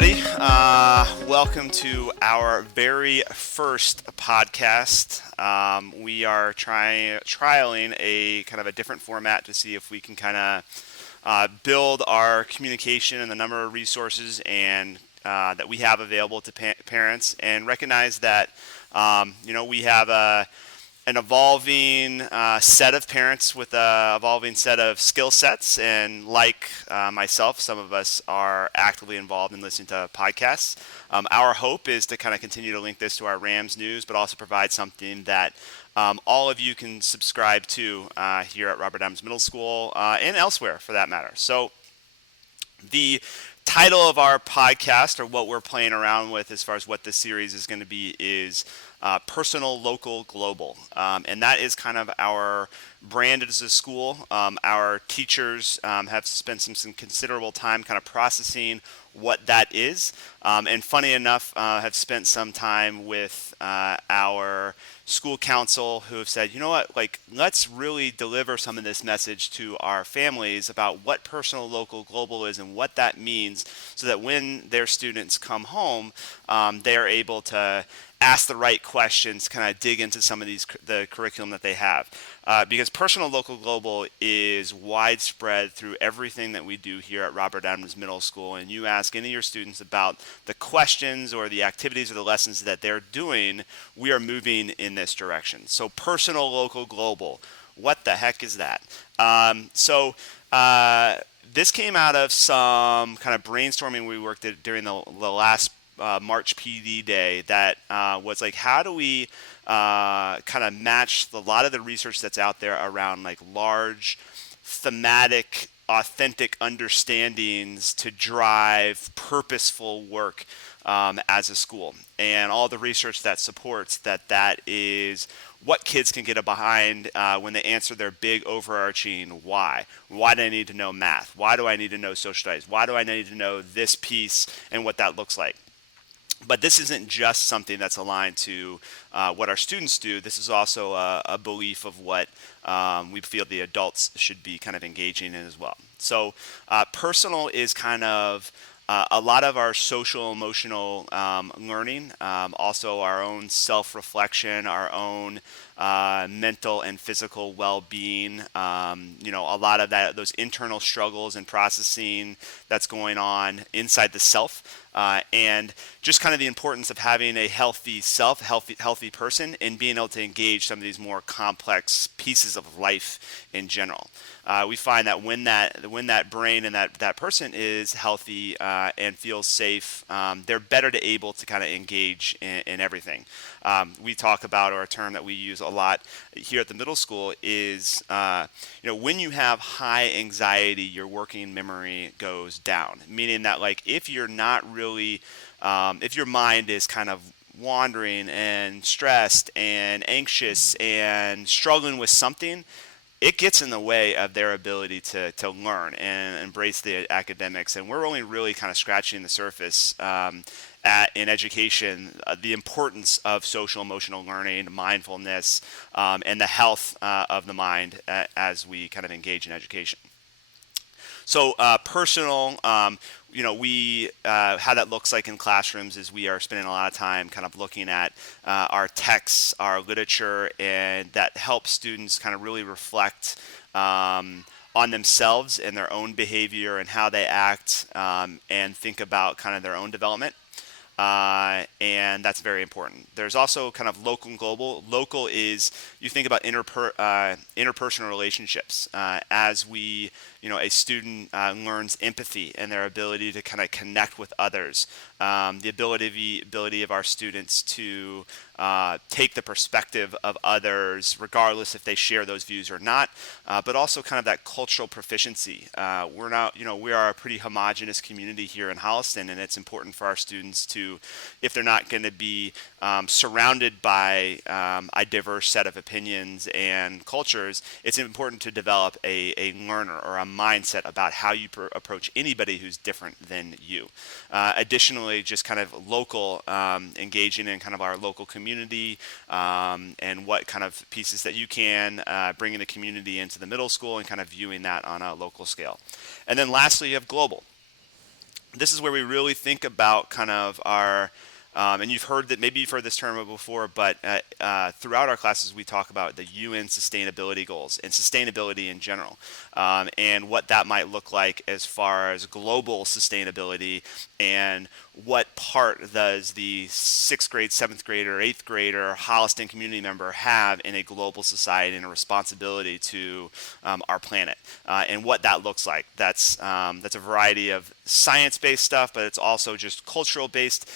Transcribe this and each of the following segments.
everybody. Welcome to our very first podcast. We are trialing a kind of a different format to see if we can kind of build our communication and the number of resources and that we have available to parents, and recognize that we have an evolving set of parents with an evolving set of skill sets. And like myself, some of us are actively involved in listening to podcasts. Our hope is to kind of continue to link this to our Rams news, but also provide something that all of you can subscribe to here at Robert Adams Middle School and elsewhere for that matter. So the title of our podcast, or what we're playing around with as far as what this series is going to be, is personal, local, global. And that is kind of our brand as a school. Our teachers have spent some considerable time kind of processing what that is. And funny enough, have spent some time with our school council, who have said, you know what, like, let's really deliver some of this message to our families about what personal, local, global is and what that means, so that when their students come home, they are able to ask the right questions, kind of dig into some of the curriculum that they have. Because personal, local, global is widespread through everything that we do here at Robert Adams Middle School. And you ask any of your students about the questions or the activities or the lessons that they're doing, we are moving in this direction. So personal, local, global, what the heck is that? This came out of some kind of brainstorming we worked at during the last March PD day, that was like, how do we kind of match a lot of the research that's out there around like large, thematic, authentic understandings to drive purposeful work as a school, and all the research that supports that is what kids can get behind when they answer their big overarching why. Why do I need to know math? Why do I need to know social studies? Why do I need to know this piece and what that looks like? But this isn't just something that's aligned to what our students do. This is also a belief of what we feel the adults should be kind of engaging in as well. So personal is kind of a lot of our social emotional learning, also our own self-reflection, our own mental and physical well-being, a lot of those internal struggles and processing that's going on inside the self, and just kind of the importance of having a healthy self, healthy person, and being able to engage some of these more complex pieces of life in general. We find that when that brain and that person is healthy and feels safe, they're better to able to kind of engage in everything. We talk about, or a term that we use a lot here at the middle school is, when you have high anxiety, your working memory goes down. Meaning that, like, if you're not really, if your mind is kind of wandering and stressed and anxious and struggling with something, it gets in the way of their ability to learn and embrace the academics. And we're only really kind of scratching the surface in education, the importance of social emotional learning, mindfulness, and the health of the mind as we kind of engage in education. So personal, we how that looks like in classrooms is we are spending a lot of time kind of looking at our texts, our literature, and that helps students kind of really reflect on themselves and their own behavior and how they act, and think about kind of their own development. And that's very important. There's also kind of local and global. Local is, you think about interpersonal relationships. As a student learns empathy and their ability to kind of connect with others. The ability of our students to take the perspective of others, regardless if they share those views or not, but also kind of that cultural proficiency. We are a pretty homogenous community here in Holliston, and it's important for our students to, if they're not going to be surrounded by a diverse set of opinions and cultures, it's important to develop a learner or a mindset about how you approach anybody who's different than you. Additionally, just kind of local, engaging in kind of our local community, and what kind of pieces that you can bring the community into the middle school, and kind of viewing that on a local scale. And then lastly, you have global. this is where we really think about kind of our and maybe you've heard this term before, but throughout our classes we talk about the UN sustainability goals and sustainability in general, and what that might look like as far as global sustainability, and what part does the sixth grade, seventh grader, eighth grader, Holliston community member have in a global society and a responsibility to our planet, and what that looks like. That's a variety of science-based stuff, but it's also just cultural-based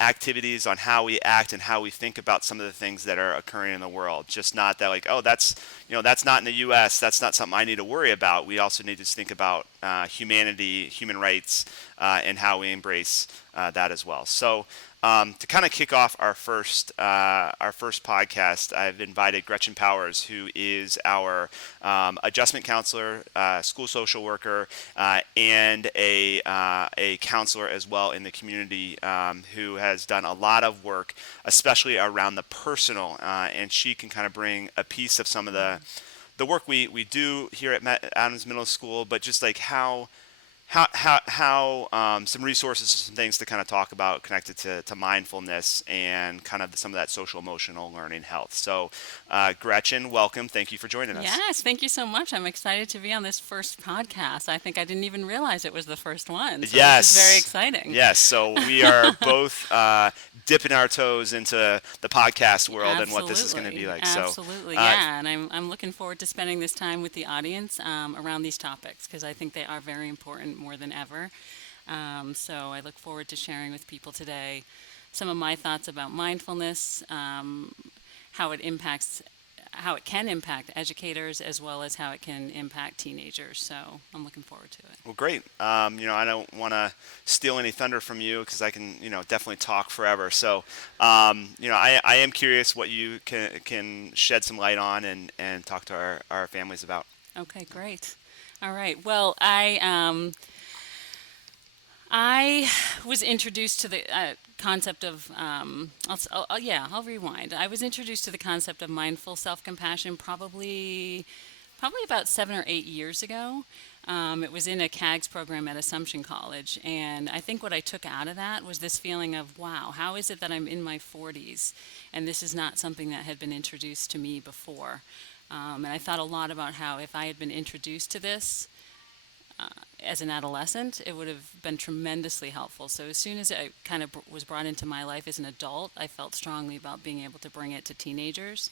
activities on how we act and how we think about some of the things that are occurring in the world. Just not that like, oh, that's not in the U.S. That's not something I need to worry about. We also need to think about humanity, human rights, and how we embrace that as well. So to kind of kick off our first podcast, I've invited Gretchen Powers, who is our adjustment counselor, school social worker, and a counselor as well in the community, who has done a lot of work, especially around the personal, and she can kind of bring a piece of some of the work we do here at Adams Middle School, but just like how some resources, some things to kind of talk about connected to mindfulness and kind of some of that social emotional learning health. So, Gretchen, welcome. Thank you for joining us. Yes, thank you so much. I'm excited to be on this first podcast. I think I didn't even realize it was the first one, so this is very Yes. exciting. Yes. So we are both dipping our toes into the podcast world and what this is going to be Absolutely, like. So, absolutely, uh, yeah. And I'm looking forward to spending this time with the audience around these topics because I think they are very important more than ever. So I look forward to sharing with people today some of my thoughts about mindfulness, how it impacts, how it can impact educators as well as how it can impact teenagers. So I'm looking forward to it. well, great. I don't want to steal any thunder from you because I can, definitely talk forever. So, I am curious what you can shed some light on and talk to our families about. Okay, great. All right. Well, I was introduced to the concept of, yeah, I'll rewind. I was introduced to the concept of mindful self-compassion probably about 7 or 8 years ago. It was in a CAGS program at Assumption College, and I think what I took out of that was this feeling of, wow, how is it that I'm in my 40s and this is not something that had been introduced to me before? And I thought a lot about how if I had been introduced to this as an adolescent, it would have been tremendously helpful. So as soon as it kind of was brought into my life as an adult, I felt strongly about being able to bring it to teenagers.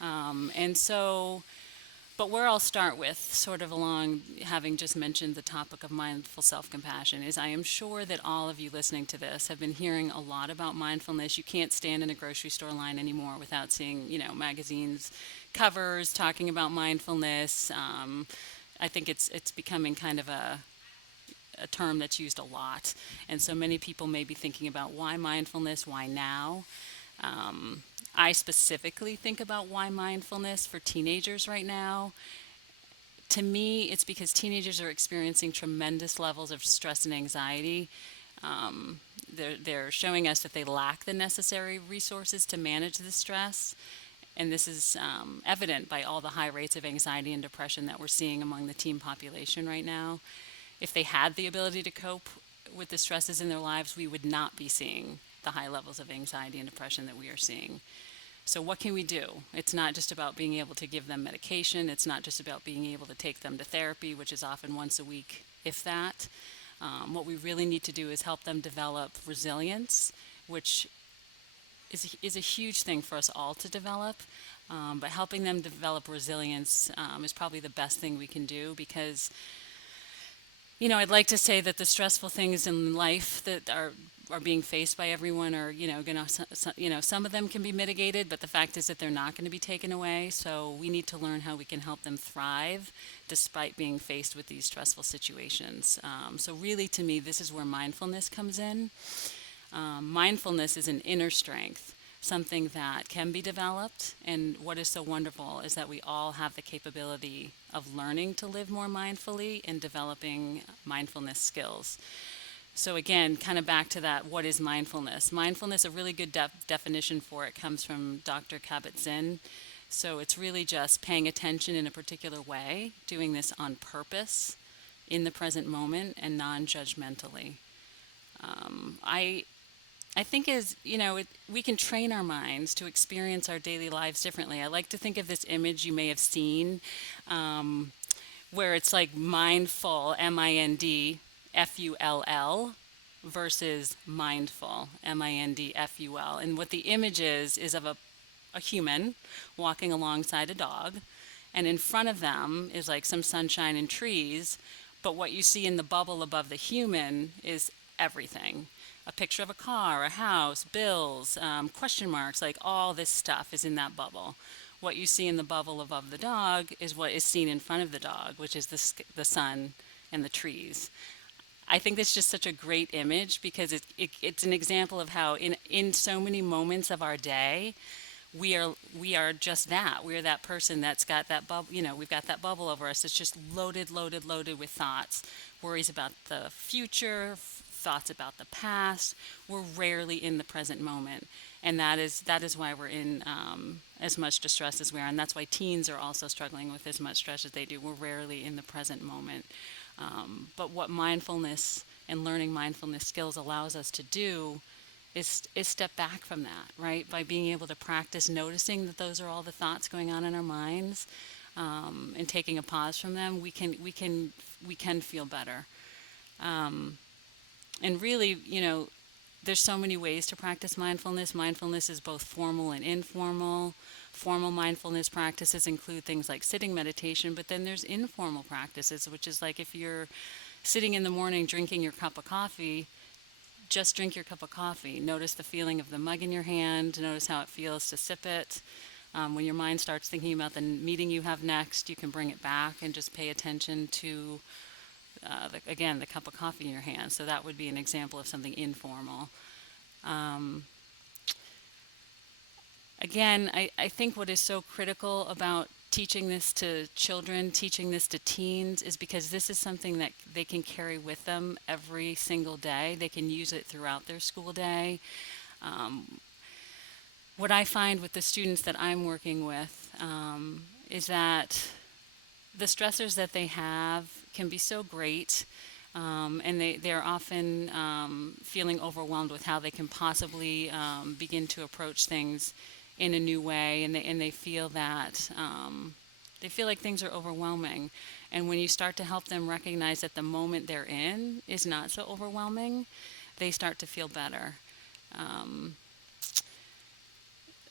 And so, but where I'll start with, sort of along having just mentioned the topic of mindful self compassion, is I am sure that all of you listening to this have been hearing a lot about mindfulness. You can't stand in a grocery store line anymore without seeing, magazines, covers talking about mindfulness. I think it's becoming kind of a term that's used a lot. And so many people may be thinking about why mindfulness, why now? I specifically think about why mindfulness for teenagers right now. To me, it's because teenagers are experiencing tremendous levels of stress and anxiety. They're showing us that they lack the necessary resources to manage the stress. And this is evident by all the high rates of anxiety and depression that we're seeing among the teen population right now. If they had the ability to cope with the stresses in their lives, we would not be seeing the high levels of anxiety and depression that we are seeing. So, what can we do? It's not just about being able to give them medication, it's not just about being able to take them to therapy, which is often once a week, if that. What we really need to do is help them develop resilience, which is a huge thing for us all to develop. But helping them develop resilience is probably the best thing we can do because I'd like to say that the stressful things in life that are being faced by everyone are, some of them can be mitigated, but the fact is that they're not going to be taken away. So we need to learn how we can help them thrive despite being faced with these stressful situations. So really, to me, this is where mindfulness comes in. Mindfulness is an inner strength, something that can be developed. And what is so wonderful is that we all have the capability of learning to live more mindfully and developing mindfulness skills. So again, kind of back to that, what is mindfulness? Mindfulness, a really good definition for it comes from Dr. Kabat-Zinn. So it's really just paying attention in a particular way, doing this on purpose, in the present moment, and non-judgmentally. I I think is, we can train our minds to experience our daily lives differently. I like to think of this image you may have seen, where it's like mindful, MINDFULL, versus mindful, MINDFUL. And what the image is of a human walking alongside a dog, and in front of them is like some sunshine and trees, but what you see in the bubble above the human is everything. A picture of a car, a house, bills, question marks, like all this stuff is in that bubble. What you see in the bubble above the dog is what is seen in front of the dog, which is the sun and the trees. I think that's just such a great image because it's an example of how in so many moments of our day, we are just that. We are that person that's got that bubble. We've got that bubble over us. It's just loaded, loaded, loaded with thoughts, worries about the future, thoughts about the past. We're rarely in the present moment, and that is why we're in as much distress as we are, and that's why teens are also struggling with as much stress as they do. We're rarely in the present moment. But what mindfulness and learning mindfulness skills allows us to do is step back from that, right? By being able to practice noticing that those are all the thoughts going on in our minds, and taking a pause from them, we can feel better. And really, there's so many ways to practice mindfulness. Mindfulness is both formal and informal. Formal mindfulness practices include things like sitting meditation, but then there's informal practices, which is like if you're sitting in the morning drinking your cup of coffee, just drink your cup of coffee. Notice the feeling of the mug in your hand. Notice how it feels to sip it. When your mind starts thinking about the meeting you have next, you can bring it back and just pay attention to, again, the cup of coffee in your hand. So that would be an example of something informal. Um, Again, I think what is so critical about teaching this to children, teaching this to teens, is because this is something that they can carry with them every single day. They can use it throughout their school day. What I find with the students that I'm working with is that the stressors that they have can be so great, and they're often feeling overwhelmed with how they can possibly begin to approach things in a new way, and they feel that they feel like things are overwhelming. And when you start to help them recognize that the moment they're in is not so overwhelming, they start to feel better. Um,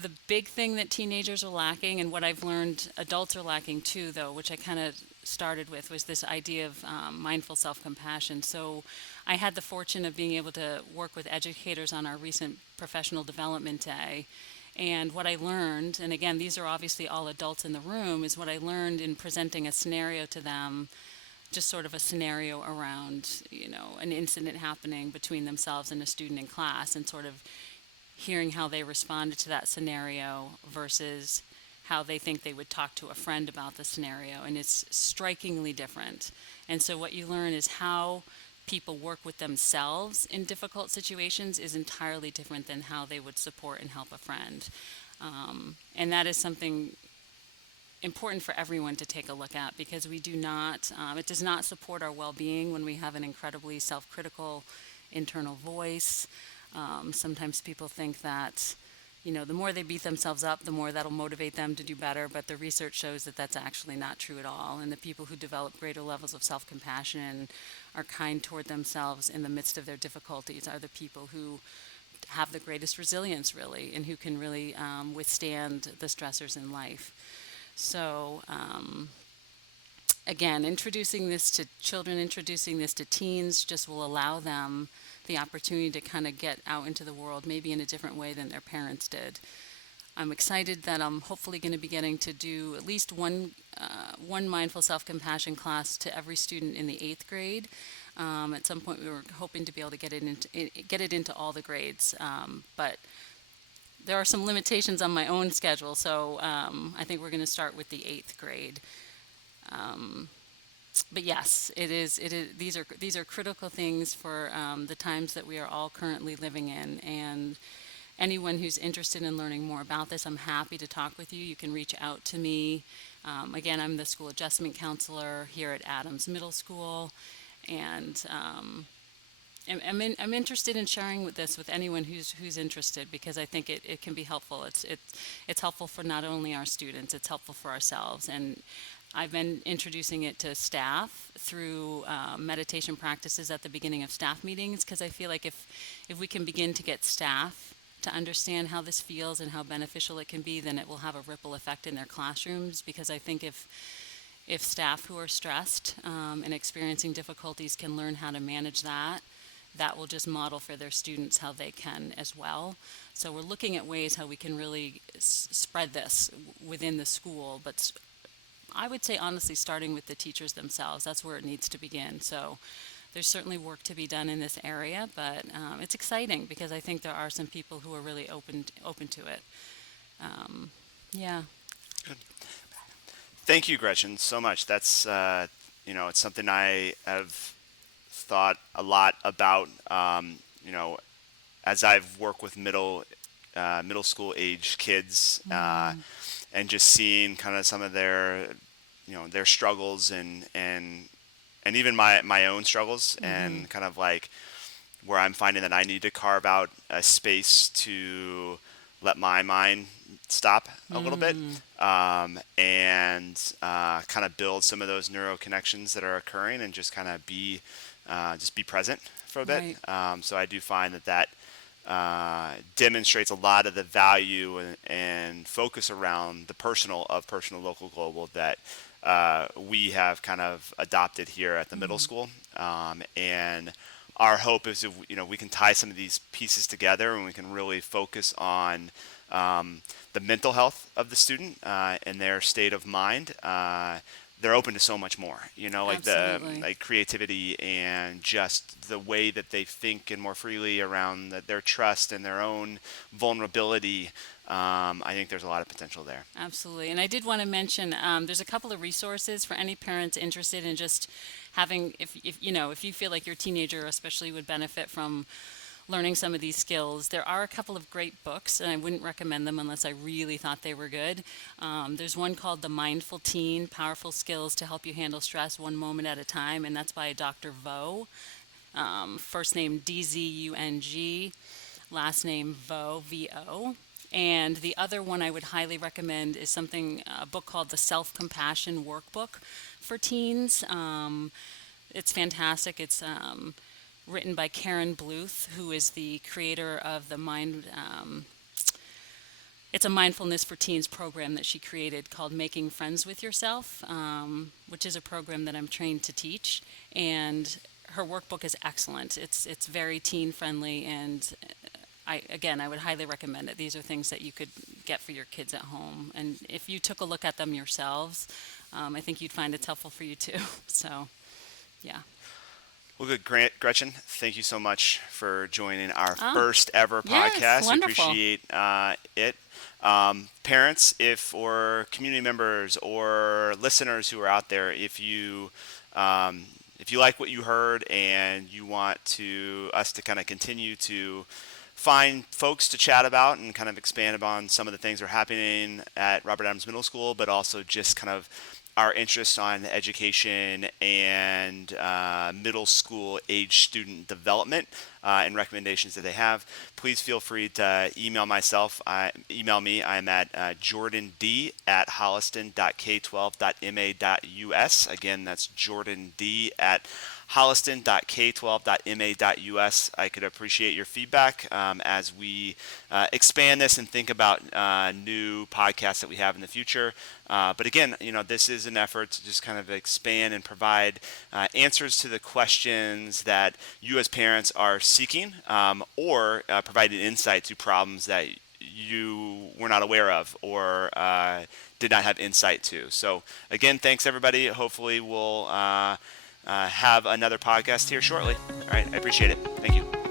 the big thing that teenagers are lacking, and what I've learned adults are lacking too, though, which I kind of started with, was this idea of mindful self compassion. So I had the fortune of being able to work with educators on our recent professional development day. And what I learned, and again, these are obviously all adults in the room, is what I learned in presenting a scenario to them, just sort of a scenario around, an incident happening between themselves and a student in class, and sort of hearing how they responded to that scenario versus how they think they would talk to a friend about the scenario. And it's strikingly different. And so what you learn is how people work with themselves in difficult situations is entirely different than how they would support and help a friend. And that is something important for everyone to take a look at, because it does not support our well-being when we have an incredibly self-critical internal voice. Sometimes people think that, the more they beat themselves up, the more that'll motivate them to do better. But the research shows that that's actually not true at all. And the people who develop greater levels of self-compassion and are kind toward themselves in the midst of their difficulties are the people who have the greatest resilience, really, and who can really withstand the stressors in life. So, again, introducing this to children, introducing this to teens just will allow them the opportunity to kind of get out into the world maybe in a different way than their parents did. I'm excited that I'm hopefully going to be getting to do at least one mindful self-compassion class to every student in the eighth grade. At some point, we were hoping to be able to get it into all the grades, but there are some limitations on my own schedule, so I think we're going to start with the eighth grade. But yes, it is. It is. These are critical things for the times that we are all currently living in. And anyone who's interested in learning more about this, I'm happy to talk with you. You can reach out to me. Again, I'm the school adjustment counselor here at Adams Middle School, and I'm interested in sharing with this with anyone who's interested because I think it can be helpful. It's helpful for not only our students, it's helpful for ourselves. And I've been introducing it to staff through meditation practices at the beginning of staff meetings because I feel like if we can begin to get staff to understand how this feels and how beneficial it can be, then it will have a ripple effect in their classrooms. Because I think if staff who are stressed and experiencing difficulties can learn how to manage that, that will just model for their students how they can as well. So we're looking at ways how we can really spread this within the school, but I would say honestly starting with the teachers themselves. That's where it needs to begin. So there's certainly work to be done in this area, but it's exciting because I think there are some people who are really open to it. Yeah. Thank you, Gretchen, so much. That's it's something I have thought a lot about. As I've worked with middle school age kids, and just seeing kind of some of their struggles and even my own struggles, Hmm. and kind of like where I'm finding that I need to carve out a space to let my mind stop a little bit, Mm. and kind of build some of those neural connections that are occurring, and just be present for a bit. Right. So I do find that demonstrates a lot of the value and focus around the personal, local, global that we have kind of adopted here at the middle Hmm. school. And our hope is if we can tie some of these pieces together and we can really focus on the mental health of the student and their state of mind. They're open to so much more, like the Absolutely. like creativity and just the way that they think and more freely around their trust and their own vulnerability. I think there's a lot of potential there. Absolutely. And I did want to mention there's a couple of resources for any parents interested in just having, if you feel like your teenager especially would benefit from learning some of these skills. There are a couple of great books, and I wouldn't recommend them unless I really thought they were good. There's one called The Mindful Teen Powerful Skills to Help You Handle Stress One Moment at a Time, and that's by Dr. Vo. First name Dzung, last name Vo, VO. And the other one I would highly recommend is a book called The Self Compassion Workbook for Teens. It's fantastic. It's written by Karen Bluth, who is the creator of the Mind. It's a mindfulness for teens program that she created called Making Friends with Yourself, which is a program that I'm trained to teach. And her workbook is excellent. It's very teen friendly, and I would highly recommend it. These are things that you could get for your kids at home, and if you took a look at them yourselves, I think you'd find it's helpful for you too. So, yeah. Well, good, Gretchen. Thank you so much for joining our Oh, first ever yes, podcast. We wonderful. appreciate it. Parents, or community members, or listeners who are out there, um, if you like what you heard and you want us to kind of continue to find folks to chat about and kind of expand upon some of the things that are happening at Robert Adams Middle School, but also just kind of our interest on education and middle school age student development and recommendations that they have, please feel free to email me. I'm at jordand@holliston.k12.ma.us. Again, that's jordand@holliston.k12.ma.us. I could appreciate your feedback as we expand this and think about new podcasts that we have in the future. But again, this is an effort to just kind of expand and provide answers to the questions that you as parents are seeking, or providing insight to problems that you were not aware of, or did not have insight to. So again, thanks everybody. Hopefully we'll have another podcast here shortly. All right, I appreciate it. Thank you.